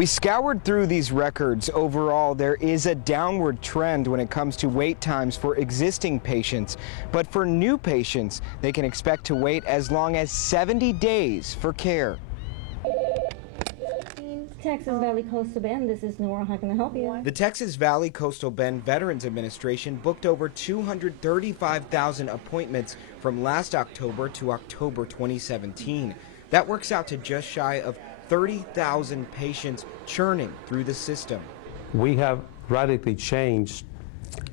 We scoured through these records. Overall, there is a downward trend when it comes to wait times for existing patients. But for new patients, they can expect to wait as long as 70 days for care. Texas Valley Coastal Bend, this is Nora. How can I help you? The Texas Valley Coastal Bend Veterans Administration booked over 235,000 appointments from last October to October 2017. That works out to just shy of 30,000 patients churning through the system. We have radically changed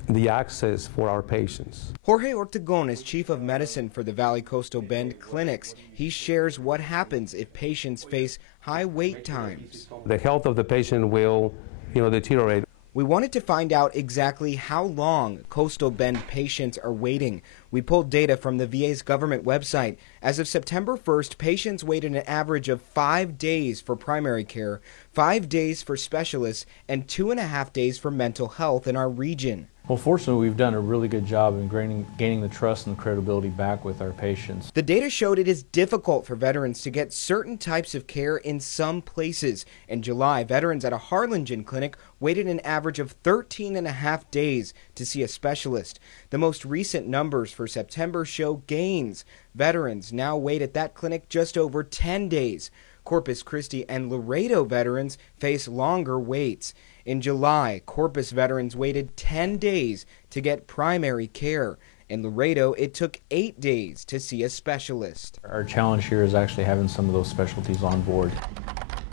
the access for our patients. Jorge Ortegon is chief of medicine for the Valley Coastal Bend clinics. He shares what happens if patients face high wait times. The health of the patient will, deteriorate. We wanted to find out exactly how long Coastal Bend patients are waiting. We pulled data from the VA's government website. As of September 1st, patients waited an average of 5 days for primary care, 5 days for specialists, and 2.5 days for mental health in our region. Well, fortunately, we've done a really good job in gaining the trust and the credibility back with our patients. The data showed it is difficult for veterans to get certain types of care in some places. In July, veterans at a Harlingen clinic waited an average of 13.5 days to see a specialist. The most recent numbers for September show gains. Veterans now wait at that clinic just over 10 days. Corpus Christi and Laredo veterans face longer waits. In July, Corpus veterans waited 10 days to get primary care. In Laredo, it took 8 days to see a specialist. Our challenge here is actually having some of those specialties on board.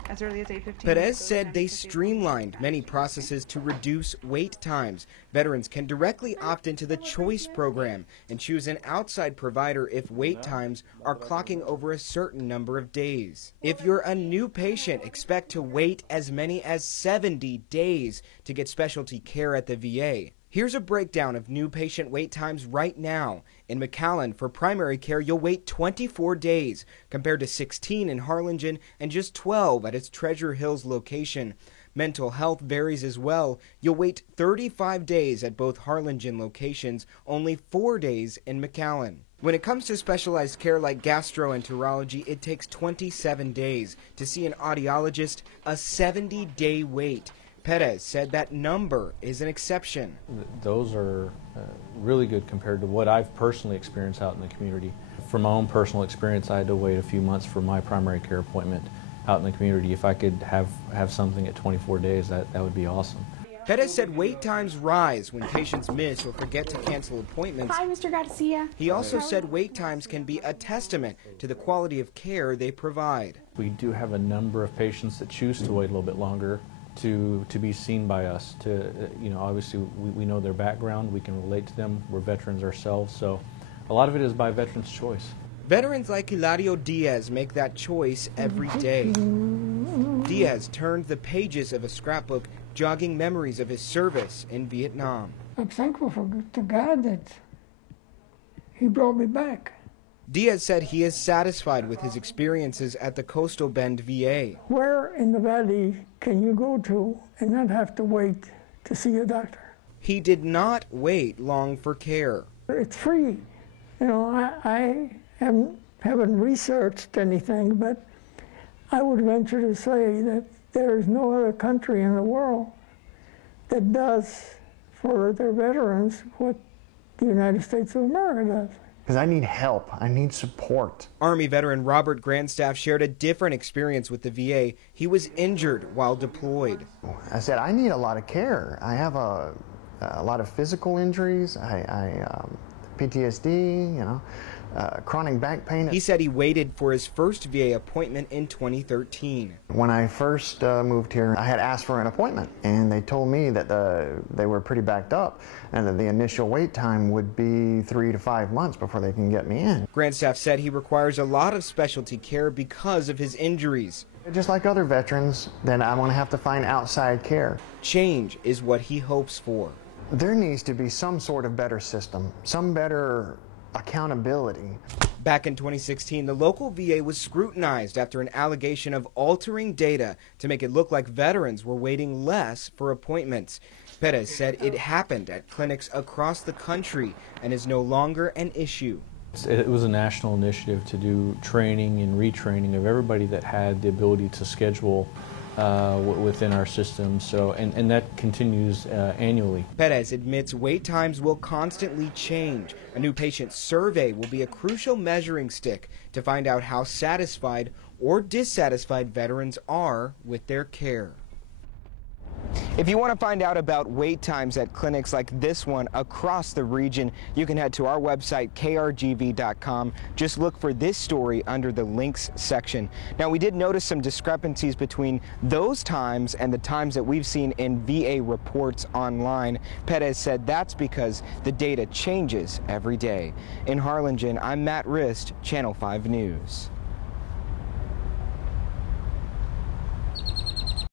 As early as 8:15. Perez said they streamlined many processes to reduce wait times. Veterans can directly opt into the Choice program and choose an outside provider if wait times are clocking over a certain number of days. If you're a new patient, expect to wait as many as 70 days to get specialty care at the VA. Here's a breakdown of new patient wait times right now. In McAllen, for primary care, you'll wait 24 days, compared to 16 in Harlingen and just 12 at its Treasure Hills location. Mental health varies as well. You'll wait 35 days at both Harlingen locations, only 4 days in McAllen. When it comes to specialized care like gastroenterology, it takes 27 days. To see an audiologist, a 70-day wait. Perez said that number is an exception. Those are really good compared to what I've personally experienced out in the community. From my own personal experience, I had to wait a few months for my primary care appointment out in the community. If I could have something at 24 days, that would be awesome. Perez said wait times rise when patients miss or forget to cancel appointments. Hi, Mr. Garcia. He also said wait times can be a testament to the quality of care they provide. We do have a number of patients that choose to wait a little bit longer to be seen by us. Obviously we know their background, we can relate to them, we're veterans ourselves, so a lot of it is by veterans' choice. Veterans like Hilario Diaz make that choice every day. Diaz turned the pages of a scrapbook, jogging memories of his service in Vietnam. I'm thankful to God that he brought me back. Diaz said he is satisfied with his experiences at the Coastal Bend VA. Where in the valley can you go to and not have to wait to see a doctor? He did not wait long for care. It's free. I haven't researched anything, but I would venture to say that there is no other country in the world that does for their veterans what the United States of America does. Because I need help. I need support. Army veteran Robert Grandstaff shared a different experience with the VA. He was injured while deployed. I said, I need a lot of care. I have a lot of physical injuries, PTSD, chronic back pain. He said he waited for his first VA appointment in 2013. When I first moved here, I had asked for an appointment, and they told me that they were pretty backed up, and that the initial wait time would be 3 to 5 months before they can get me in. Grandstaff said he requires a lot of specialty care because of his injuries. Just like other veterans, then I'm going to have to find outside care. Change is what he hopes for. There needs to be some sort of better system, some better accountability. Back in 2016, the local VA was scrutinized after an allegation of altering data to make it look like veterans were waiting less for appointments. Perez said it happened at clinics across the country and is no longer an issue. It was a national initiative to do training and retraining of everybody that had the ability to schedule within our system. So, and that continues annually. Perez admits wait times will constantly change. A new patient survey will be a crucial measuring stick to find out how satisfied or dissatisfied veterans are with their care. If you want to find out about wait times at clinics like this one across the region, you can head to our website, krgv.com. Just look for this story under the links section. Now, we did notice some discrepancies between those times and the times that we've seen in VA reports online. Perez said that's because the data changes every day. In Harlingen, I'm Matt Rist, Channel 5 News.